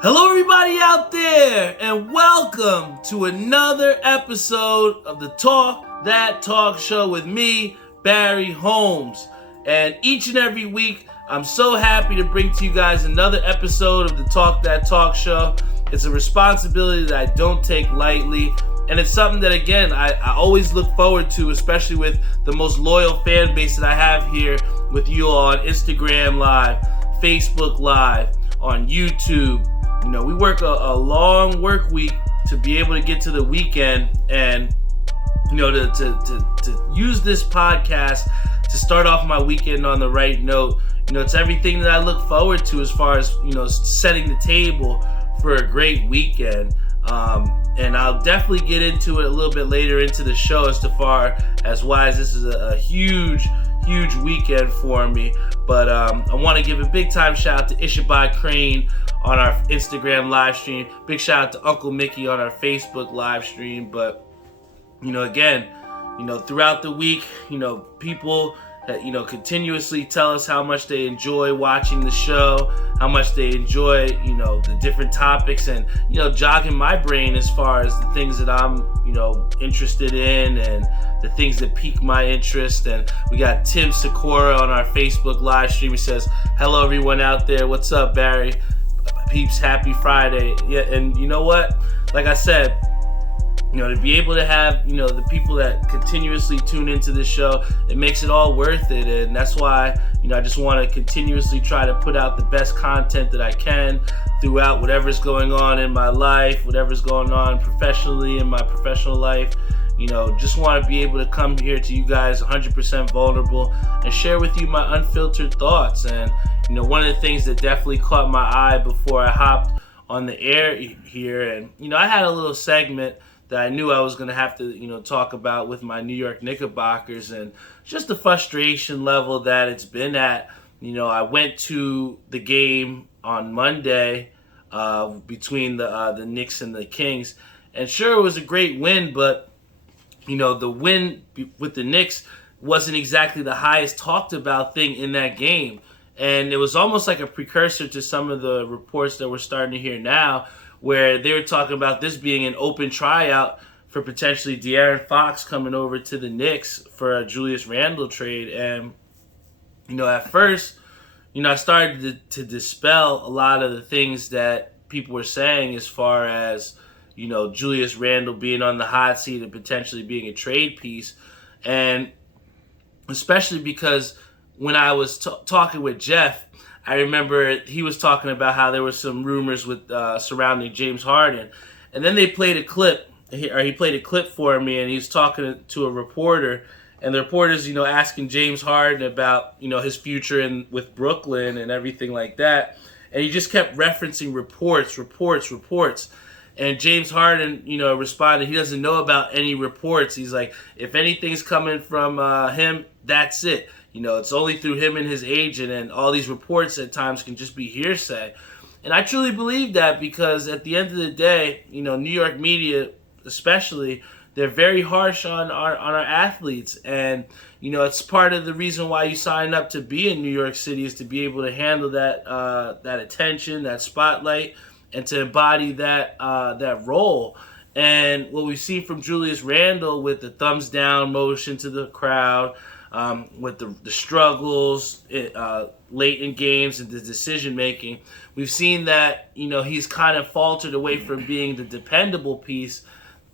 Hello everybody out there, and welcome to another episode of the Talk That Talk Show with me, Barry Holmes. And each and every week, I'm so happy to bring to you guys another episode of the Talk That Talk Show. It's a responsibility that I don't take lightly, and it's something that, again, I always look forward to, especially with the most loyal fan base that I have here with you all on Instagram Live, Facebook Live, on YouTube. You know, we work a long work week to be able to get to the weekend, and you know, to use this podcast to start off my weekend on the right note. You know, it's everything that I look forward to as far as, you know, setting the table for a great weekend. And I'll definitely get into it a little bit later into the show as far as why this is a huge weekend for me. But I want to give a big time shout out to Ishabai Crane on our Instagram live stream. Big shout out to Uncle Mickey on our Facebook live stream. But, you know, again, you know, throughout the week, you know, people that, you know, continuously tell us how much they enjoy watching the show, how much they enjoy, you know, the different topics, and, you know, jogging my brain as far as the things that I'm, you know, interested in and the things that pique my interest. And we got Tim Sakura on our Facebook live stream. He says, hello everyone out there. What's up, Barry? Peeps, happy Friday. Yeah, and you know what? Like I said, you know, to be able to have, you know, the people that continuously tune into this show, it makes it all worth it. And that's why, you know, I just want to continuously try to put out the best content that I can throughout whatever's going on in my life, whatever's going on professionally in my professional life. You know, just want to be able to come here to you guys 100% vulnerable and share with you my unfiltered thoughts. And, you know, one of the things that definitely caught my eye before I hopped on the air here, and, you know, I had a little segment that I knew I was going to have to, you know, talk about with my New York Knickerbockers and just the frustration level that it's been at. You know, I went to the game on Monday between the Knicks and the Kings, and sure, it was a great win, but, you know, the win with the Knicks wasn't exactly the highest talked about thing in that game. And it was almost like a precursor to some of the reports that we're starting to hear now, where they were talking about this being an open tryout for potentially De'Aaron Fox coming over to the Knicks for a Julius Randle trade. And, you know, at first, you know, I started to dispel a lot of the things that people were saying as far as, you know, Julius Randle being on the hot seat and potentially being a trade piece. And especially because when I was talking with Jeff, I remember he was talking about how there were some rumors with surrounding James Harden. And then they played a clip, he played a clip for me, and he was talking to a reporter. And the reporter's, you know, asking James Harden about, you know, his future with Brooklyn and everything like that. And he just kept referencing reports. And James Harden, you know, responded, he doesn't know about any reports. He's like, if anything's coming from him, that's it. You know, it's only through him and his agent, and all these reports at times can just be hearsay. And I truly believe that, because at the end of the day, you know, New York media especially, they're very harsh on our athletes. And, you know, it's part of the reason why you sign up to be in New York City, is to be able to handle that attention, that spotlight, and to embody that role. And what we've seen from Julius Randle with the thumbs down motion to the crowd, with the struggles late in games and the decision making, we've seen that, you know, he's kind of faltered away from being the dependable piece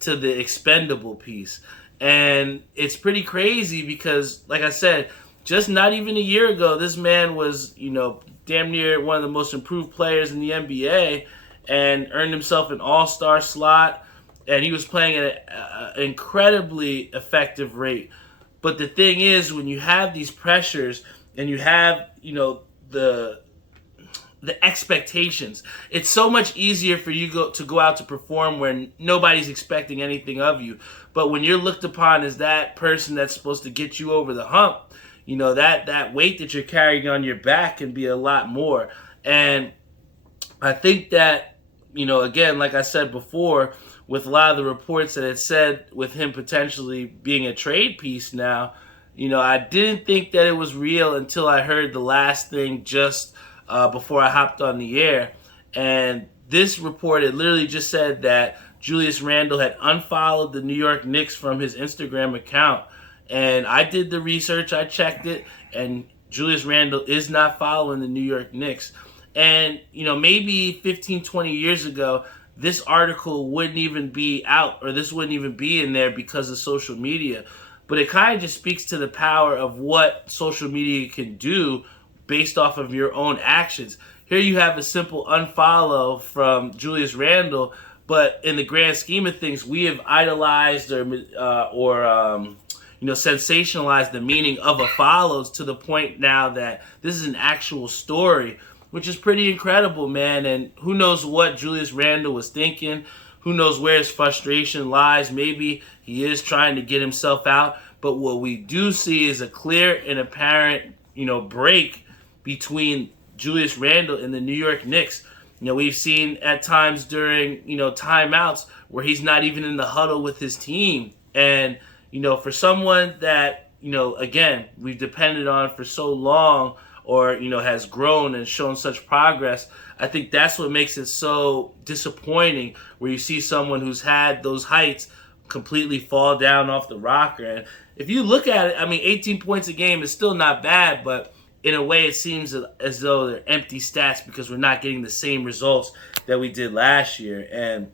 to the expendable piece. And it's pretty crazy because, like I said, just not even a year ago, this man was, you know, damn near one of the most improved players in the NBA and earned himself an all-star slot, and he was playing at an incredibly effective rate. But the thing is, when you have these pressures and you have, you know, the expectations, it's so much easier for you to go out to perform when nobody's expecting anything of you. But when you're looked upon as that person that's supposed to get you over the hump, you know, that weight that you're carrying on your back can be a lot more. And I think that, you know, again, like I said before, with a lot of the reports that had said with him potentially being a trade piece now, you know, I didn't think that it was real until I heard the last thing just before I hopped on the air. And this report, it literally just said that Julius Randle had unfollowed the New York Knicks from his Instagram account. And I did the research, I checked it, and Julius Randle is not following the New York Knicks. And, maybe 15, 20 years ago, this article wouldn't even be out, or this wouldn't even be in there because of social media. But it kind of just speaks to the power of what social media can do based off of your own actions. Here you have a simple unfollow from Julius Randle, but in the grand scheme of things, we have idolized or sensationalized the meaning of a follows to the point now that this is an actual story, which is pretty incredible, man. And who knows what Julius Randle was thinking? Who knows where his frustration lies? Maybe he is trying to get himself out. But what we do see is a clear and apparent, break between Julius Randle and the New York Knicks. We've seen at times during, timeouts where he's not even in the huddle with his team. And, for someone that, again, we've depended on for so long, or, has grown and shown such progress, I think that's what makes it so disappointing, where you see someone who's had those heights completely fall down off the rocker. And if you look at it, 18 points a game is still not bad, but in a way it seems as though they're empty stats because we're not getting the same results that we did last year. And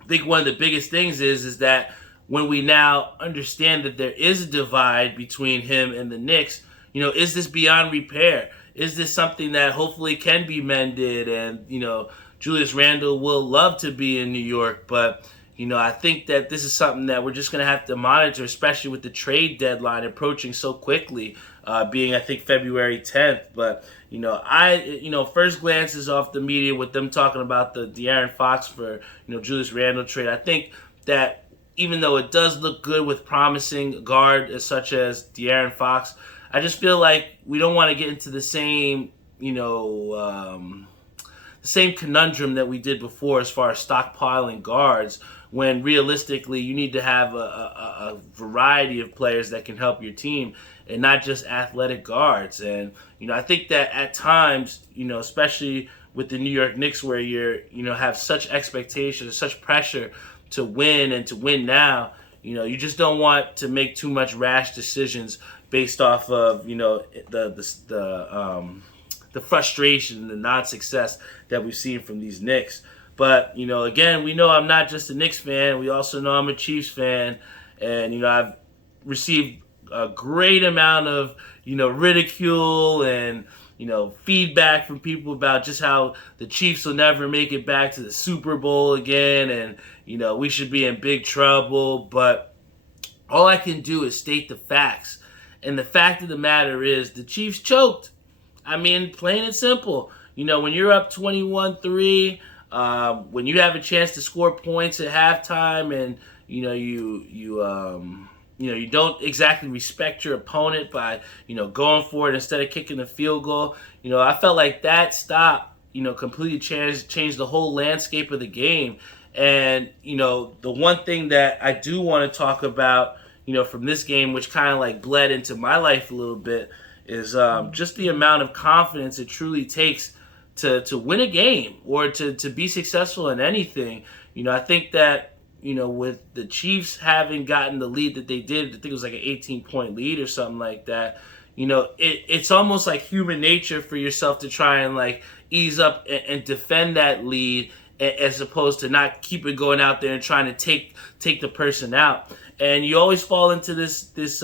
I think one of the biggest things is that when we now understand that there is a divide between him and the Knicks, is this beyond repair? Is this something that hopefully can be mended? And, Julius Randle will love to be in New York, but, I think that this is something that we're just going to have to monitor, especially with the trade deadline approaching so quickly, being, I think, February 10th. But, first glances off the media with them talking about the De'Aaron Fox for, Julius Randle trade, I think that even though it does look good with promising guard such as De'Aaron Fox, I just feel like we don't want to get into the same, the same conundrum that we did before as far as stockpiling guards, when realistically you need to have a variety of players that can help your team and not just athletic guards. And, I think that at times, especially with the New York Knicks, where have such expectations, such pressure to win and to win now, you just don't want to make too much rash decisions based off of, the frustration, the non-success that we've seen from these Knicks. But, again, we know I'm not just a Knicks fan. We also know I'm a Chiefs fan. And, I've received a great amount of, ridicule and, feedback from people about just how the Chiefs will never make it back to the Super Bowl again. And, we should be in big trouble. But all I can do is state the facts. And the fact of the matter is the Chiefs choked. Plain and simple. When you're up 21-3, when you have a chance to score points at halftime, and you don't exactly respect your opponent by going for it instead of kicking the field goal. I felt like that stop completely changed the whole landscape of the game. And the one thing that I do want to talk about from this game, which kind of like bled into my life a little bit, is just the amount of confidence it truly takes to win a game or to be successful in anything. I think that, with the Chiefs having gotten the lead that they did, I think it was like an 18-point lead or something like that, it's almost like human nature for yourself to try and like ease up and defend that lead, as opposed to not keep it going out there and trying to take the person out. And you always fall into this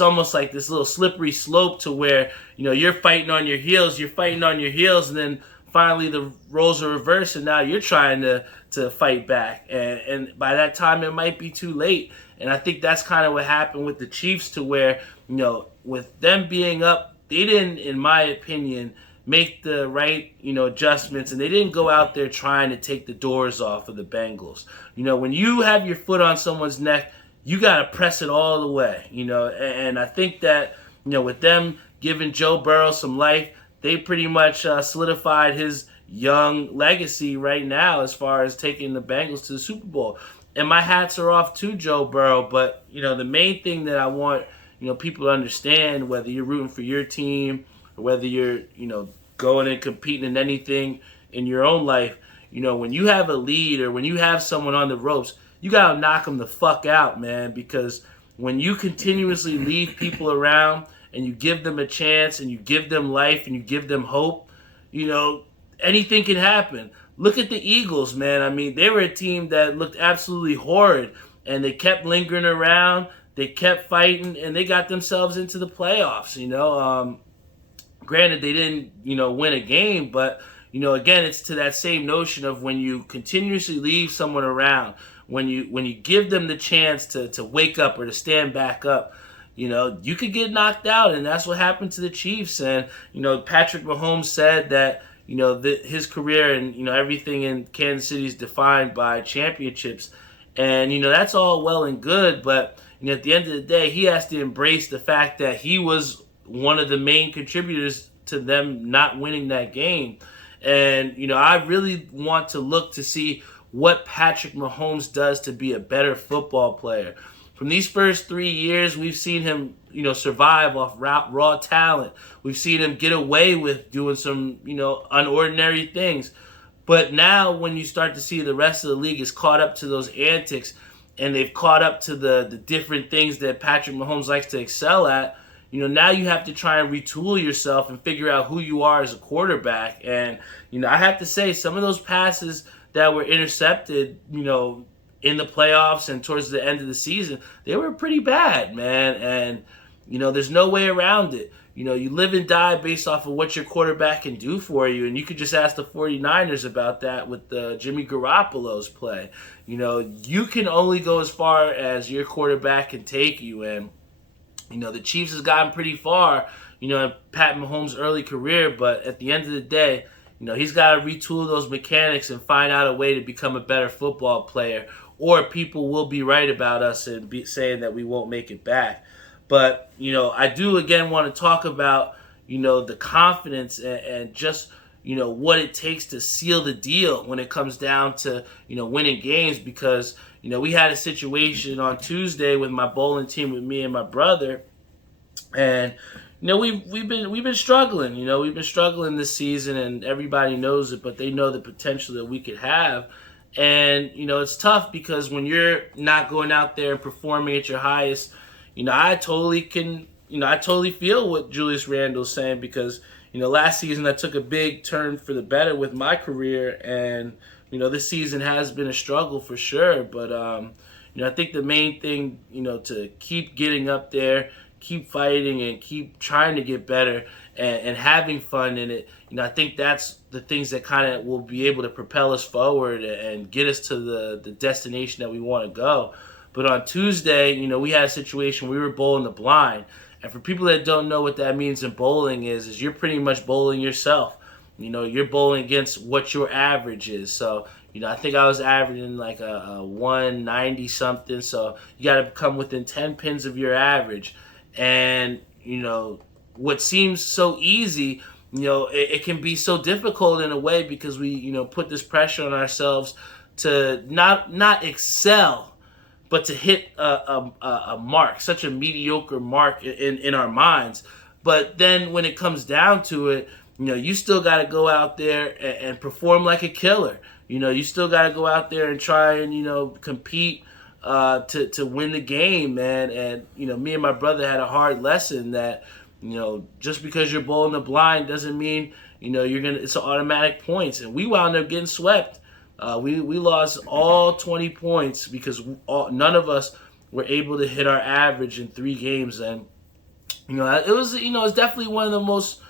almost like this little slippery slope to where, you're fighting on your heels, and then finally the roles are reversed, and now you're trying to fight back. And by that time, it might be too late. And I think that's kind of what happened with the Chiefs, to where, with them being up, they didn't, in my opinion, make the right, adjustments, and they didn't go out there trying to take the doors off of the Bengals. When you have your foot on someone's neck, you got to press it all the way, and I think that, with them giving Joe Burrow some life, they pretty much solidified his young legacy right now as far as taking the Bengals to the Super Bowl. And my hats are off to Joe Burrow, but, the main thing that I want, people to understand, whether you're rooting for your team or whether you're, going and competing in anything, in your own life, when you have a lead or when you have someone on the ropes, you gotta knock them the fuck out, man, because when you continuously leave people around and you give them a chance and you give them life and you give them hope, anything can happen. Look at the Eagles, man. I mean, they were a team that looked absolutely horrid, and they kept lingering around. They kept fighting, and they got themselves into the playoffs. Granted, they didn't, win a game, but again, it's to that same notion of when you continuously leave someone around, when you give them the chance to wake up or to stand back up, you could get knocked out, and that's what happened to the Chiefs. And Patrick Mahomes said that his career and everything in Kansas City is defined by championships, and that's all well and good, but at the end of the day, he has to embrace the fact that he was one of the main contributors to them not winning that game. And I really want to look to see what Patrick Mahomes does to be a better football player. From these first 3 years, we've seen him, survive off raw talent. We've seen him get away with doing some, unordinary things. But now when you start to see the rest of the league is caught up to those antics and they've caught up to the different things that Patrick Mahomes likes to excel at, now you have to try and retool yourself and figure out who you are as a quarterback. And, I have to say some of those passes that were intercepted, in the playoffs and towards the end of the season, they were pretty bad, man. And, there's no way around it. You live and die based off of what your quarterback can do for you. And you could just ask the 49ers about that with Jimmy Garoppolo's play. You can only go as far as your quarterback can take you. And, the Chiefs has gotten pretty far, in Pat Mahomes' early career. But at the end of the day, he's got to retool those mechanics and find out a way to become a better football player. Or people will be right about us and be saying that we won't make it back. But, I do again want to talk about, the confidence and just, what it takes to seal the deal when it comes down to, winning games. Because, we had a situation on Tuesday with my bowling team with me and my brother. And, we've been struggling. We've been struggling this season, and everybody knows it, but they know the potential that we could have. And, it's tough because when you're not going out there and performing at your highest, I totally feel what Julius Randle's saying because, last season I took a big turn for the better with my career, and, this season has been a struggle for sure. But, I think the main thing, to keep getting up there, keep fighting and keep trying to get better and having fun in it, I think that's the things that kind of will be able to propel us forward and get us to the destination that we want to go. But on Tuesday, we had a situation where we were bowling the blind. And for people that don't know what that means in bowling is you're pretty much bowling yourself. You're bowling against what your average is. So, I think I was averaging like a 190 something. So you got to come within 10 pins of your average. And, what seems so easy, it can be so difficult in a way because we, put this pressure on ourselves to not excel, but to hit a mark, such a mediocre mark in our minds. But then when it comes down to it, you still got to go out there and perform like a killer. You still got to go out there and try and, compete to win the game, man. And, me and my brother had a hard lesson that, just because you're bowling the blind doesn't mean, it's an automatic points. And we wound up getting swept. We lost all 20 points because none of us were able to hit our average in 3 games. And, it was definitely one of the most,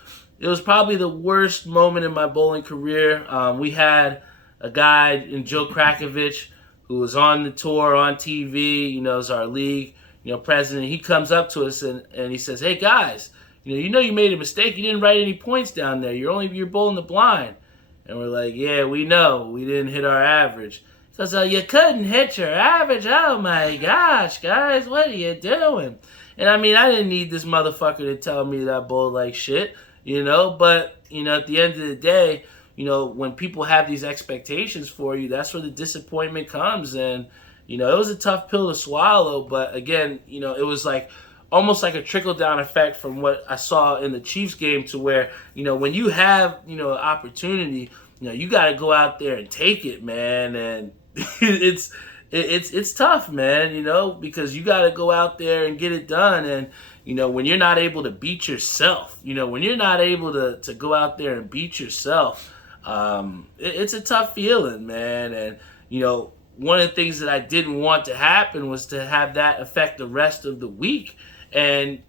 it was probably the worst moment in my bowling career. We had a guy in Joe Krakovich who was on the tour on TV, is our league, president. He comes up to us and he says, "Hey guys, you made a mistake. You didn't write any points down there. You're bowling the blind." And we're like, "Yeah, we know. We didn't hit our average." So, "You couldn't hit your average? Oh my gosh, guys, what are you doing?" And I mean, I didn't need this motherfucker to tell me that I bowled like shit, but, at the end of the day, when people have these expectations for you, that's where the disappointment comes. And, it was a tough pill to swallow, but again, it was like almost like a trickle-down effect from what I saw in the Chiefs game to where, when you have, an opportunity, you got to go out there and take it, man. And it's tough, man, because you got to go out there and get it done. And, when you're not able to beat yourself, when you're not able to go out there and beat yourself, it's a tough feeling, man. And, one of the things that I didn't want to happen was to have that affect the rest of the week. And,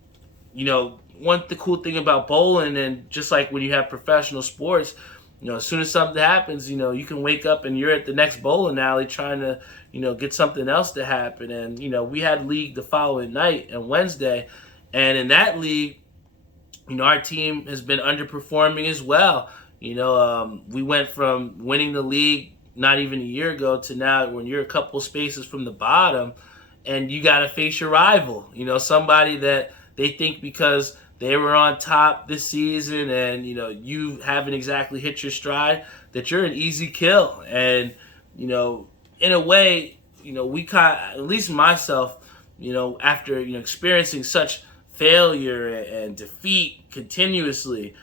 the cool thing about bowling, and just like when you have professional sports, as soon as something happens, you can wake up and you're at the next bowling alley trying to, get something else to happen. And, we had league the following night and Wednesday. And in that league, our team has been underperforming as well. We went from winning the league not even a year ago to now when you're a couple spaces from the bottom and you got to face your rival, somebody that they think because they were on top this season and, you haven't exactly hit your stride, that you're an easy kill. And, in a way, we at least myself, after, experiencing such failure and defeat continuously,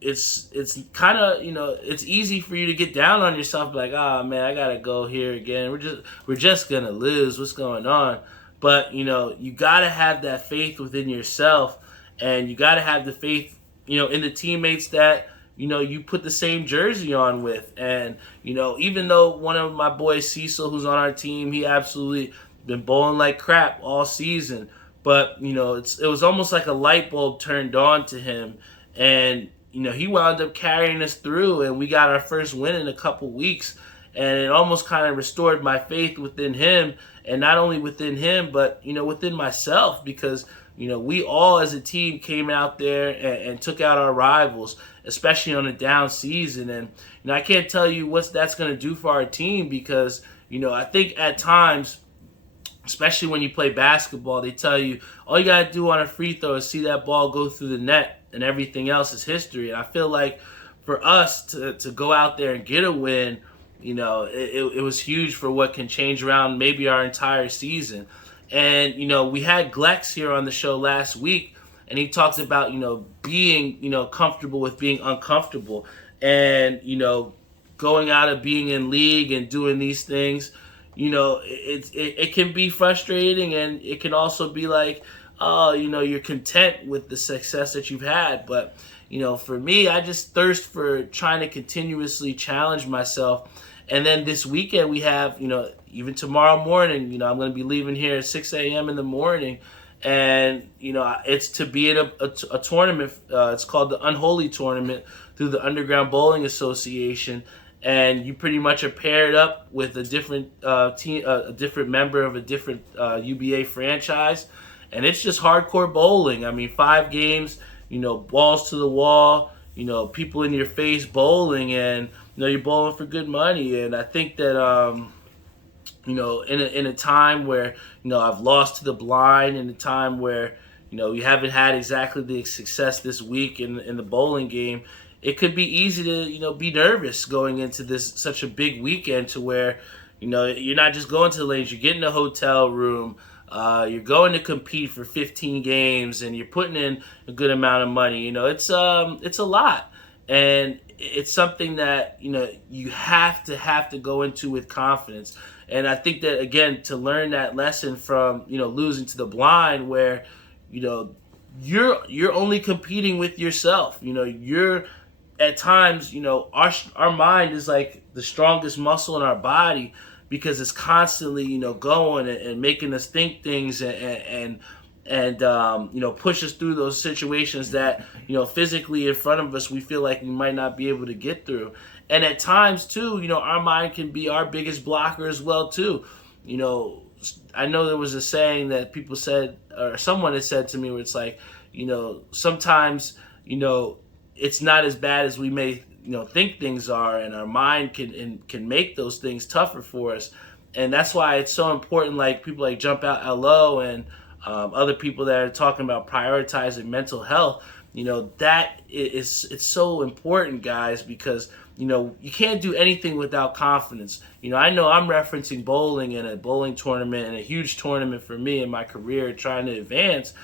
it's kind of, it's easy for you to get down on yourself, like, oh man, I gotta go here again. We're just gonna lose. What's going on? But you gotta have that faith within yourself, and you gotta have the faith, in the teammates that you put the same jersey on with. And even though one of my boys, Cecil, who's on our team, he absolutely been bowling like crap all season. But it was almost like a light bulb turned on to him, and he wound up carrying us through, and we got our first win in a couple weeks. And it almost kind of restored my faith within him, and not only within him, but, within myself, because, we all as a team came out there and took out our rivals, especially on a down season. And, I can't tell you what that's going to do for our team, because, I think at times, especially when you play basketball, they tell you all you got to do on a free throw is see that ball go through the net, and everything else is history. And I feel like for us to go out there and get a win, it was huge for what can change around maybe our entire season. And, we had Glex here on the show last week, and he talks about, being, comfortable with being uncomfortable, and, going out of being in league and doing these things. It can be frustrating, and it can also be like, oh, you're content with the success that you've had. But, for me, I just thirst for trying to continuously challenge myself. And then this weekend we have, even tomorrow morning, I'm going to be leaving here at 6 a.m. in the morning. And, it's to be in a tournament. It's called the Unholy Tournament through the Underground Bowling Association. And you pretty much are paired up with a different team, a different member of a different UBA franchise. And it's just hardcore bowling. I mean, 5 games, balls to the wall, people in your face bowling, and, you're bowling for good money. And I think that, in a time where, I've lost to the blind, in a time where, you haven't had exactly the success this week in the bowling game, it could be easy to, be nervous going into this such a big weekend, to where, you're not just going to the lanes, you're getting a hotel room, you're going to compete for 15 games, and you're putting in a good amount of money. It's a lot, and it's something that you have to go into with confidence. And I think that, again, to learn that lesson from losing to the blind, where you're only competing with yourself. You're at times, our mind is like the strongest muscle in our body, because it's constantly, going and making us think things and push us through those situations that, physically in front of us, we feel like we might not be able to get through. And at times too, our mind can be our biggest blocker as well too. I know there was a saying that people said, or someone had said to me, where it's like, sometimes, it's not as bad as we may think things are, and our mind can make those things tougher for us. And that's why it's so important, like people like Jump Out LO and other people that are talking about prioritizing mental health. That it's so important, guys, because you can't do anything without confidence. I know I'm referencing bowling and a bowling tournament, and a huge tournament for me in my career trying to advance.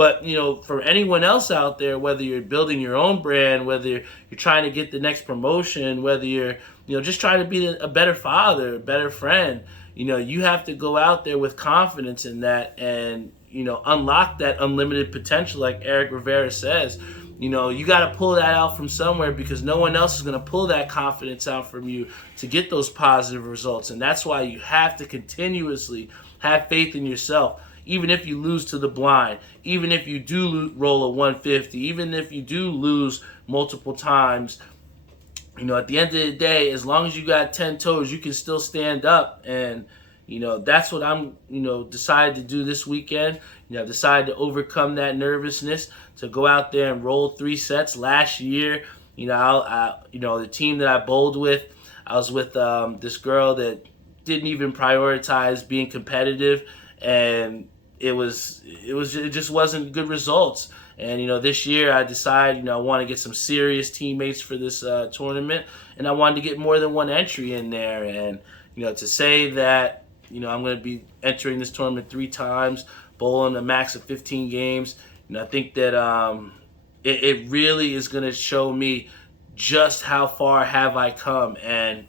But, for anyone else out there, whether you're building your own brand, whether you're trying to get the next promotion, whether you're, just trying to be a better father, a better friend, you have to go out there with confidence in that and, unlock that unlimited potential like Eric Rivera says. You got to pull that out from somewhere because no one else is going to pull that confidence out from you to get those positive results. And that's why you have to continuously have faith in yourself. Even if you lose to the blind, even if you do roll a 150, even if you do lose multiple times, at the end of the day, as long as you got 10 toes, you can still stand up. And, that's what I'm, decided to do this weekend. I've decided to overcome that nervousness, to go out there and roll 3 sets. Last year, the team that I bowled with, I was with this girl that didn't even prioritize being competitive, and it just wasn't good results. And this year I decided I want to get some serious teammates for this tournament, and I wanted to get more than one entry in there. And to say that I'm going to be entering this tournament 3 times, bowling a max of 15 games, I think that it really is going to show me just how far have I come. And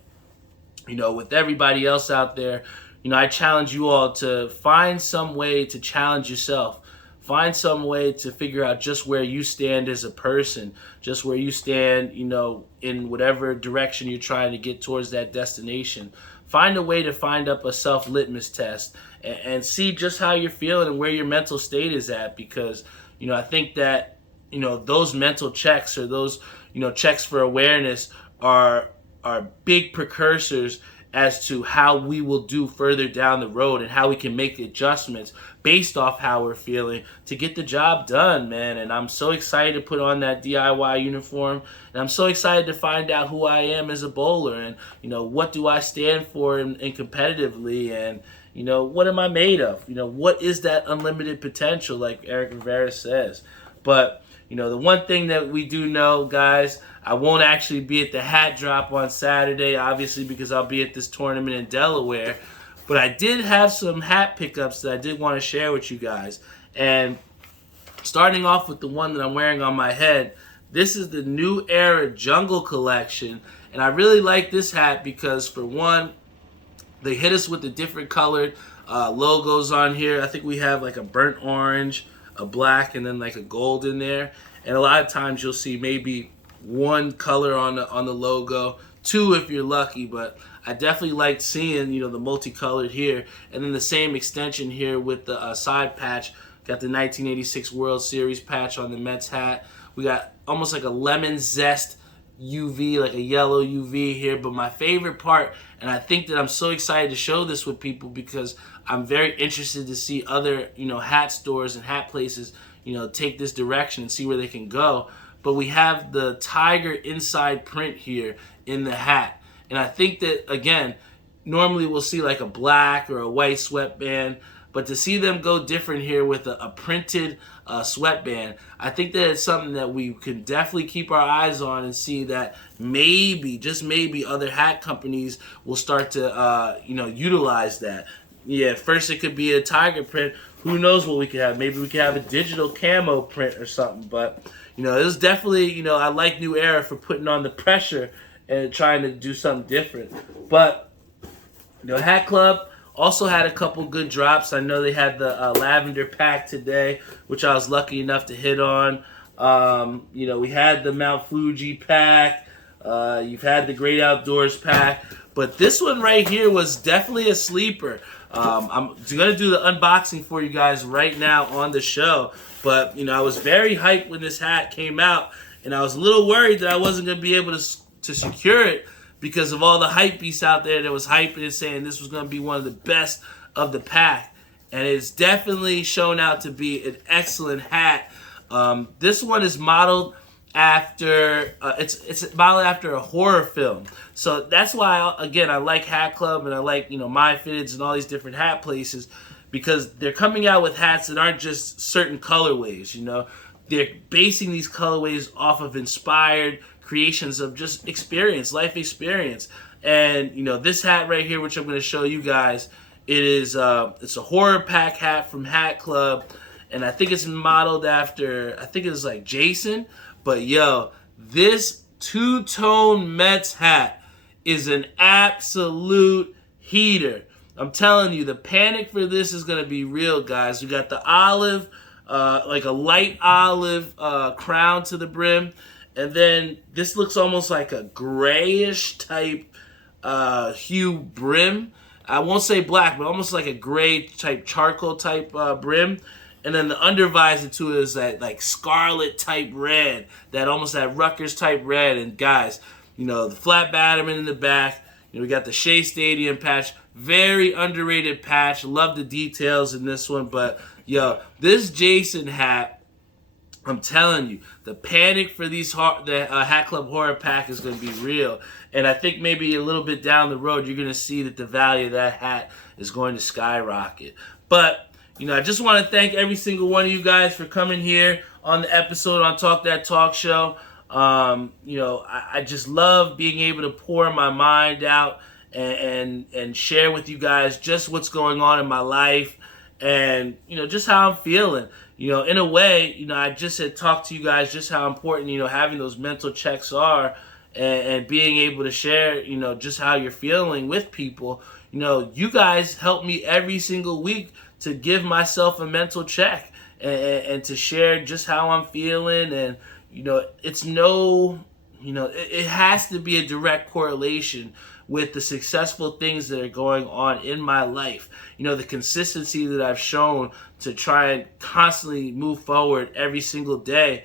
with everybody else out there, I challenge you all to find some way to challenge yourself. Find some way to figure out just where you stand as a person, just where you stand, in whatever direction you're trying to get towards that destination. Find a way to find up a self-litmus test and see just how you're feeling and where your mental state is at. Because, I think that, those mental checks or those, checks for awareness are big precursors as to how we will do further down the road and how we can make adjustments based off how we're feeling to get the job done, man. And I'm so excited to put on that DIY uniform, and I'm so excited to find out who I am as a bowler and, what do I stand for and competitively, and, what am I made of? What is that unlimited potential like Eric Rivera says? But, the one thing that we do know, guys, I won't actually be at the hat drop on Saturday, obviously, because I'll be at this tournament in Delaware. But I did have some hat pickups that I did want to share with you guys. And starting off with the one that I'm wearing on my head, this is the New Era Jungle Collection. And I really like this hat because, for one, they hit us with the different colored logos on here. I think we have like a burnt orange, a black, and then like a gold in there. And a lot of times you'll see maybe one color on the logo, 2 if you're lucky, but I definitely liked seeing the multicolored here, and then the same extension here with the side patch. Got the 1986 World Series patch on the Mets hat. We got almost like a lemon zest UV, like a yellow UV here. But my favorite part, and I think that I'm so excited to show this with people because I'm very interested to see other hat stores and hat places take this direction and see where they can go. But we have the tiger inside print here in the hat. And I think that, again, normally we'll see like a black or a white sweatband, but to see them go different here with a printed sweatband, I think that it's something that we can definitely keep our eyes on and see that maybe, just maybe, other hat companies will start to, utilize that. Yeah, first it could be a tiger print. Who knows what we could have? Maybe we could have a digital camo print or something. But, it was definitely, I like New Era for putting on the pressure and trying to do something different. But, Hat Club also had a couple good drops. I know they had the lavender pack today, which I was lucky enough to hit on. We had the Mount Fuji pack. You've had the Great Outdoors pack. But this one right here was definitely a sleeper. I'm going to do the unboxing for you guys right now on the show. But, I was very hyped when this hat came out. And I was a little worried that I wasn't going to be able to secure it because of all the hype beasts out there that was hyping and saying this was going to be one of the best of the pack. And it's definitely shown out to be an excellent hat. This one is modeled after it's modeled after a horror film, so that's why I like Hat Club and I like My Fitteds and all these different hat places, because they're coming out with hats that aren't just certain colorways. They're basing these colorways off of inspired creations of just life experience. And this hat right here, which I'm going to show you guys, it's a horror pack hat from Hat Club. and I think it's modeled after, I think it was like Jason. But yo, this two-tone Mets hat is an absolute heater. I'm telling you, the panic for this is going to be real, guys. We got the olive, like a light olive crown to the brim. And then this looks almost like a grayish type hue brim. I won't say black, but almost like a gray type, charcoal type brim. And then the undervisor to it is that like scarlet type red, that almost that Rutgers type red. And guys, the flat batterman in the back. We got the Shea Stadium patch. Very underrated patch. Love the details in this one. But yo, this Jason hat, I'm telling you, the panic for the Hat Club Horror Pack is going to be real. And I think maybe a little bit down the road, you're going to see that the value of that hat is going to skyrocket. But, I just want to thank every single one of you guys for coming here on the episode on Talk That Talk Show. I just love being able to pour my mind out and share with you guys just what's going on in my life and, just how I'm feeling. In a way, I just had talked to you guys just how important, having those mental checks are and being able to share, just how you're feeling with people. You guys help me every single week to give myself a mental check and to share just how I'm feeling. And, it's it has to be a direct correlation with the successful things that are going on in my life. The consistency that I've shown to try and constantly move forward every single day.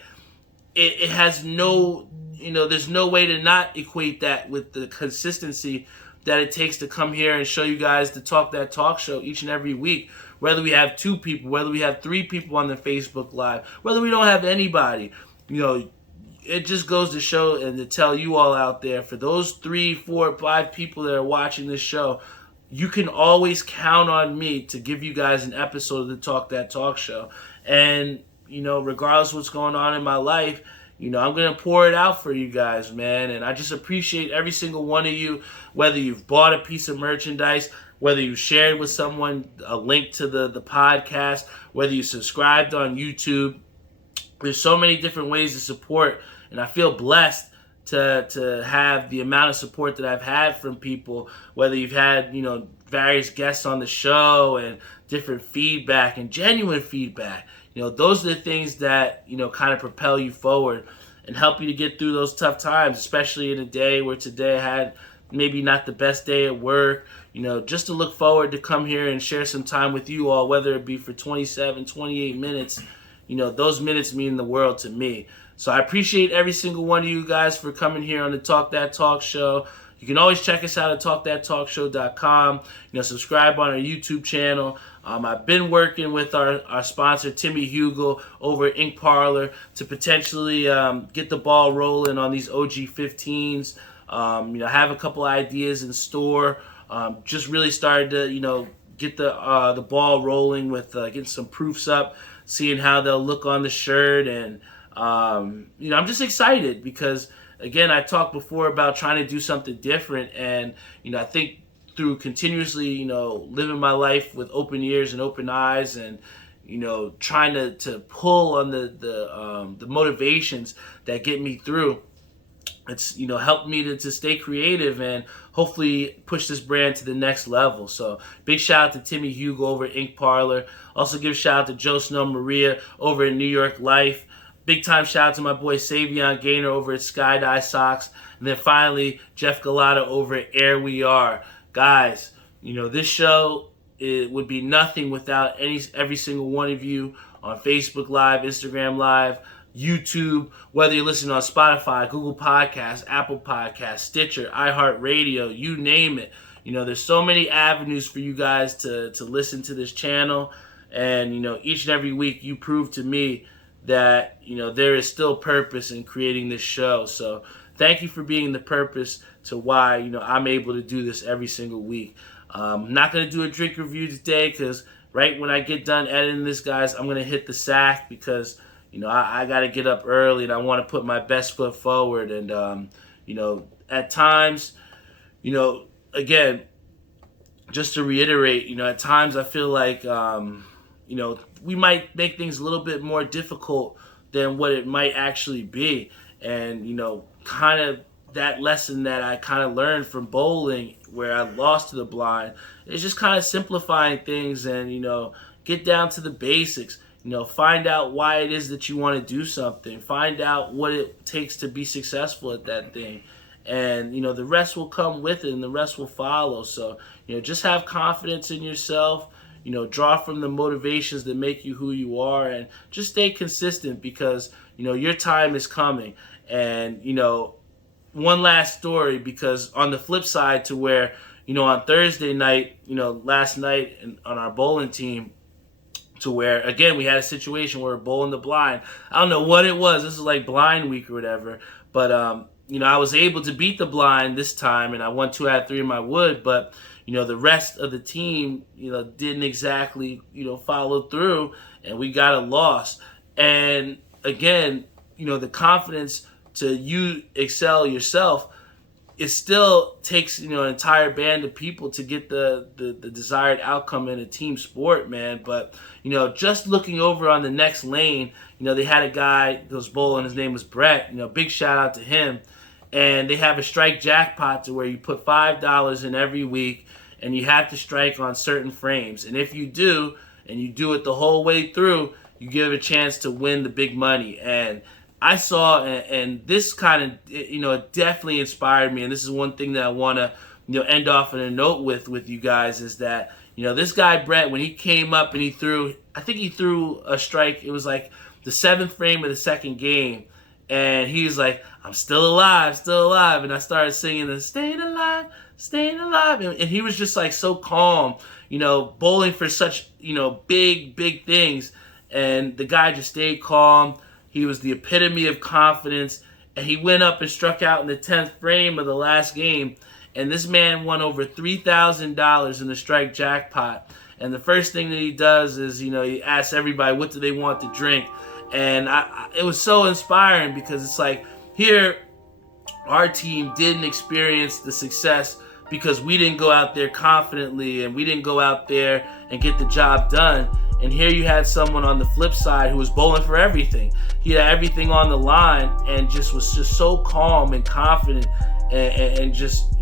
It has no, there's no way to not equate that with the consistency that it takes to come here and show you guys the Talk That Talk Show each and every week. Whether we have 2 people, whether we have 3 people on the Facebook Live, whether we don't have anybody, it just goes to show and to tell you all out there, for those 3, 4, 5 people that are watching this show, you can always count on me to give you guys an episode of the Talk That Talk Show. And, regardless of what's going on in my life, I'm going to pour it out for you guys, man. And I just appreciate every single one of you, whether you've bought a piece of merchandise, whether you shared with someone a link to the podcast, whether you subscribed on YouTube. There's so many different ways to support, and I feel blessed to have the amount of support that I've had from people, whether you've had, various guests on the show and different feedback and genuine feedback. Those are the things that, kind of propel you forward and help you to get through those tough times, especially in a day where today I had maybe not the best day at work. Just to look forward to come here and share some time with you all, whether it be for 27, 28 minutes. Those minutes mean the world to me. So I appreciate every single one of you guys for coming here on the Talk That Talk Show. You can always check us out at talkthattalkshow.com. Subscribe on our YouTube channel. I've been working with our sponsor, Timmy Hugel, over at Ink Parlor to potentially get the ball rolling on these OG 15s. I have a couple ideas in store. Just really started to, get the ball rolling with getting some proofs up, seeing how they'll look on the shirt. And, I'm just excited because, again, I talked before about trying to do something different. And, I think through continuously, living my life with open ears and open eyes and, trying to pull on the motivations that get me through, it's, helped me to stay creative and hopefully push this brand to the next level. So big shout out to Timmy Hugel over at Ink Parlor. Also give a shout out to Joe Snow Maria over at New York Life. Big time shout out to my boy Savion Gaynor over at Skydye Socks. And then finally, Jeff Galata over at Air We Are. Guys, this show, it would be nothing without every single one of you on Facebook Live, Instagram Live, YouTube, whether you're listening on Spotify, Google Podcasts, Apple Podcasts, Stitcher, iHeartRadio, you name it. There's so many avenues for you guys to listen to this channel. And, each and every week you prove to me that, there is still purpose in creating this show. So thank you for being the purpose to why, I'm able to do this every single week. I'm not going to do a drink review today because right when I get done editing this, guys, I'm going to hit the sack because, I got to get up early and I want to put my best foot forward. And, at times, again, just to reiterate, at times I feel like, we might make things a little bit more difficult than what it might actually be. And, kind of that lesson that I kind of learned from bowling where I lost to the blind is just kind of simplifying things and, get down to the basics. Find out why it is that you want to do something. Find out what it takes to be successful at that thing. And, the rest will come with it and the rest will follow. So, just have confidence in yourself. Draw from the motivations that make you who you are and just stay consistent because, your time is coming. And, one last story, because on the flip side to where, on Thursday night, last night on our bowling team, to where, again, we had a situation where we're bowling the blind. I don't know what it was. This is like blind week or whatever. But, I was able to beat the blind this time, and I won 2 out of 3 in my wood. But, the rest of the team, didn't exactly, follow through, and we got a loss. And, again, the confidence to you excel yourself, it still takes, an entire band of people to get the desired outcome in a team sport, man. But, just looking over on the next lane, they had a guy that was bowling, his name was Brett, big shout out to him. And they have a strike jackpot to where you put $5 in every week and you have to strike on certain frames. And if you do, and you do it the whole way through, you give a chance to win the big money. And I saw, and this kind of, it definitely inspired me. And this is one thing that I want to, end off on a note with you guys is that, this guy, Brett, when he came up and he threw a strike, it was like the 7th frame of the second game. And he's like, I'm still alive, still alive. And I started singing the staying alive, staying alive. And he was just like so calm, bowling for such, big things. And the guy just stayed calm. He was the epitome of confidence. And he went up and struck out in the 10th frame of the last game. And this man won over $3,000 in the strike jackpot. And the first thing that he does is, he asks everybody, what do they want to drink? And it was so inspiring because it's like here our team didn't experience the success because we didn't go out there confidently and we didn't go out there and get the job done. And here you had someone on the flip side who was bowling for everything. He had everything on the line and was just so calm and confident and just,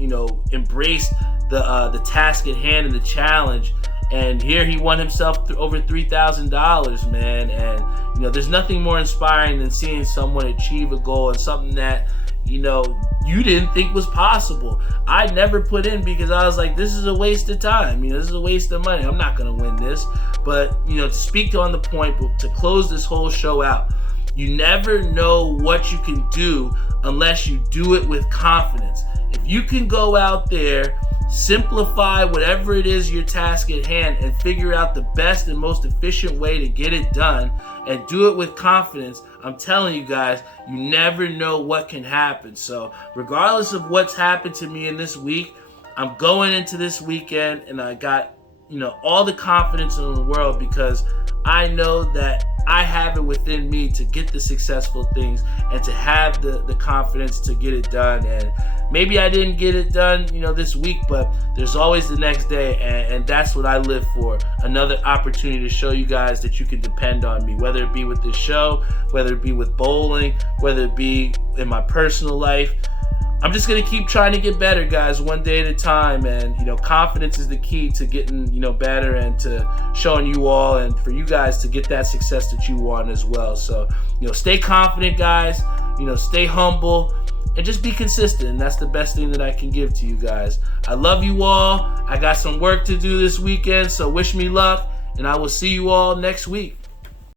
embraced the task at hand and the challenge. And here he won himself over $3,000, man. And, there's nothing more inspiring than seeing someone achieve a goal and something that, you didn't think was possible. I never put in because I was like, this is a waste of time. This is a waste of money. I'm not going to win this. But, to speak on the point, but to close this whole show out, you never know what you can do unless you do it with confidence. If you can go out there, simplify whatever it is your task at hand and figure out the best and most efficient way to get it done and do it with confidence, I'm telling you guys, you never know what can happen. So regardless of what's happened to me in this week, I'm going into this weekend and I got, all the confidence in the world because I know that I have it within me to get the successful things and to have the confidence to get it done. And maybe I didn't get it done, this week, but there's always the next day. And that's what I live for. Another opportunity to show you guys that you can depend on me, whether it be with this show, whether it be with bowling, whether it be in my personal life. I'm just going to keep trying to get better, guys, one day at a time. And, confidence is the key to getting, better and to showing you all and for you guys to get that success that you want as well. So, stay confident, guys, stay humble and just be consistent. And that's the best thing that I can give to you guys. I love you all. I got some work to do this weekend, so wish me luck and I will see you all next week.